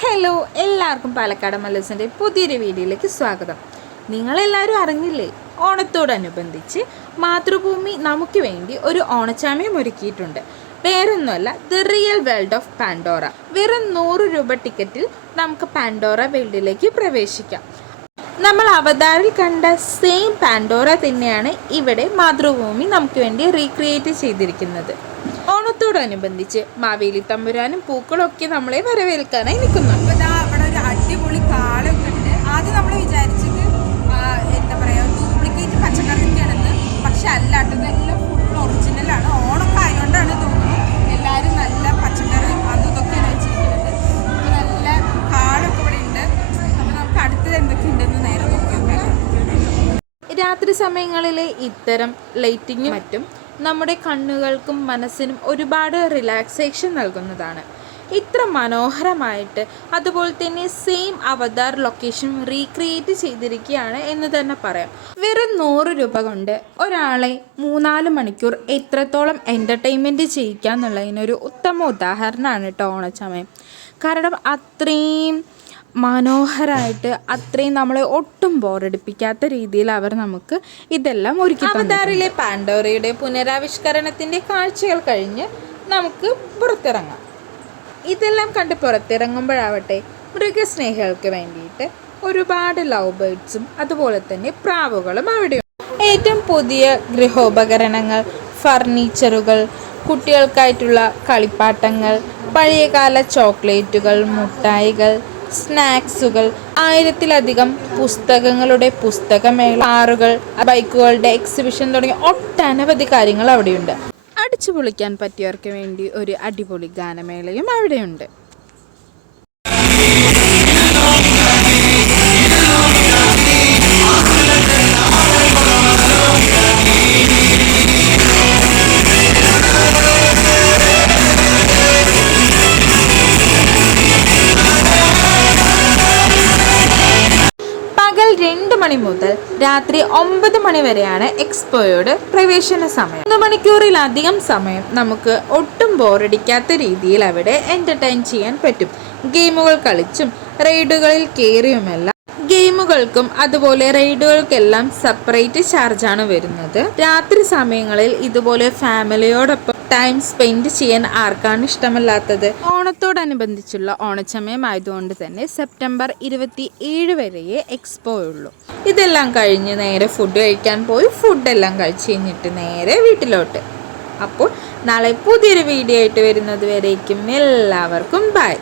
Hello, എല്ലാവർക്കും പാലക്കാട് മല്ലൂസിൻ്റെ പുതിയൊരു വീഡിയോയിലേക്ക് സ്വാഗതം. നിങ്ങളെല്ലാവരും അറിഞ്ഞില്ലേ, ഓണത്തോടനുബന്ധിച്ച് മാതൃഭൂമി നമുക്ക് വേണ്ടി ഒരു ഓണച്ചാമയം ഒരുക്കിയിട്ടുണ്ട്. വേറൊന്നുമല്ല, the real world of Pandora. വെറും 100 രൂപ ടിക്കറ്റിൽ നമുക്ക് പാൻഡോറ വേൾഡിലേക്ക് പ്രവേശിക്കാം. നമ്മൾ അവതാരിൽ കണ്ട സെയിം പാൻഡോറ തന്നെയാണ് ഇവിടെ മാതൃഭൂമി നമുക്ക് വേണ്ടി റീക്രിയേറ്റ് ചെയ്തിരിക്കുന്നത്. ഓണത്തോടനുബന്ധിച്ച് മാവേലി തമ്പുരാനും പൂക്കളൊക്കെ നമ്മളെ വരവേൽക്കാനായി നിൽക്കുന്നു. അപ്പോൾ അവിടെ ഒരു അടിപൊളി കാളൊക്കെ ഉണ്ട്. ആദ്യം നമ്മൾ വിചാരിച്ചത് എന്താ പറയുക, ഡ്യൂപ്ലിക്കേറ്റ് പച്ചക്കറിയൊക്കെയാണെന്ന്. പക്ഷെ അല്ലാണ്ട് ഇതെല്ലാം ഫുൾ ഒറിജിനലാണ്. ഓണൊക്കെ ആയതുകൊണ്ടാണ് തോന്നുന്നു എല്ലാവരും നല്ല പച്ചക്കറിയും അതും ഇതൊക്കെയാണ് വെച്ചിരിക്കുന്നത്. അപ്പോൾ നല്ല കാളൊക്കെ ഇവിടെ ഉണ്ട്. അപ്പോൾ നമുക്ക് അടുത്തത് എന്തൊക്കെയുണ്ടെന്ന് നേരെ നോക്കിയൊക്കെ. രാത്രി സമയങ്ങളിലെ ഇത്തരം ലൈറ്റിങ്ങും മറ്റും നമ്മുടെ കണ്ണുകൾക്കും മനസ്സിനും ഒരുപാട് റിലാക്സേഷൻ നൽകുന്നതാണ്. ഇത്ര മനോഹരമായിട്ട് അതുപോലെ തന്നെ സെയിം അവതാർ ലൊക്കേഷൻ റീക്രിയേറ്റ് ചെയ്തിരിക്കുകയാണ് എന്ന് തന്നെ പറയാം. വെറും 100 രൂപ കൊണ്ട് ഒരാളെ 3-4 മണിക്കൂർ എത്രത്തോളം എൻ്റർടൈൻമെൻറ്റ് ചെയ്യിക്കുക എന്നുള്ളതിനൊരു ഉത്തമ ഉദാഹരണമാണ് കേട്ടോ ഓണച്ചമയം. കാരണം അത്രയും മനോഹരമായിട്ട്, അത്രയും നമ്മളെ ഒട്ടും ബോറടിപ്പിക്കാത്ത രീതിയിൽ അവർ നമുക്ക് ഇതെല്ലാം ഒരുക്കി. അവതാറിലെ പാൻഡോറയുടെ പുനരാവിഷ്കരണത്തിൻ്റെ കാഴ്ചകൾ കഴിഞ്ഞ് നമുക്ക് പുറത്തിറങ്ങാം. ഇതെല്ലാം കണ്ട് പുറത്തിറങ്ങുമ്പോഴാവട്ടെ മൃഗസ്നേഹികൾക്ക് വേണ്ടിയിട്ട് ഒരുപാട് ലവ് ബേർഡ്സും അതുപോലെ തന്നെ പ്രാവുകളും അവിടെയുണ്ട്. ഏറ്റവും പുതിയ ഗൃഹോപകരണങ്ങൾ, ഫർണിച്ചറുകൾ, കുട്ടികൾക്കായിട്ടുള്ള കളിപ്പാട്ടങ്ങൾ, പഴയകാല ചോക്ലേറ്റുകൾ, മുട്ടായികൾ, സ്നാക്സുകൾ, 1000-ലധികം പുസ്തകങ്ങളുടെ പുസ്തകമേള, കാറുകൾ, ബൈക്കുകളുടെ എക്സിബിഷൻ തുടങ്ങിയ ഒട്ടനവധി കാര്യങ്ങൾ അവിടെയുണ്ട്. അടിച്ചു പൊളിക്കാൻ പറ്റിയവർക്ക് വേണ്ടി ഒരു അടിപൊളി ഗാനമേളയും അവിടെയുണ്ട്. പകൽ 2 മണി മുതൽ രാത്രി 9 മണി വരെയാണ് എക്സ്പോയുടെ പ്രവേശന സമയം. 1 മണിക്കൂറിലധികം സമയം നമുക്ക് ഒട്ടും ബോറടിക്കാത്ത രീതിയിൽ അവിടെ എൻ്റർടൈൻ ചെയ്യാൻ പറ്റും. ഗെയിമുകൾ കളിച്ചും റൈഡുകളിൽ കയറിയുമെല്ലാം. ഗെയിമുകൾക്കും അതുപോലെ റൈഡുകൾക്കെല്ലാം സെപ്പറേറ്റ് ചാർജാണ് വരുന്നത്. രാത്രി സമയങ്ങളിൽ ഇതുപോലെ ഫാമിലിയോടൊപ്പം ടൈം സ്പെൻഡ് ചെയ്യാൻ ആർക്കാണ് ഇഷ്ടമല്ലാത്തത്? ഓണത്തോടനുബന്ധിച്ചുള്ള ഓണച്ചമയം ആയതുകൊണ്ട് തന്നെ സെപ്റ്റംബർ 27 വരെയേ എക്സ്പോ ഉള്ളൂ. ഇതെല്ലാം കഴിഞ്ഞ് നേരെ ഫുഡ് കഴിക്കാൻ പോയി. ഫുഡെല്ലാം കഴിച്ച് കഴിഞ്ഞിട്ട് നേരെ വീട്ടിലോട്ട്. അപ്പോൾ നാളെ പുതിയൊരു വീഡിയോ ആയിട്ട് വരുന്നത് വരേക്കും എല്ലാവർക്കും ബൈ.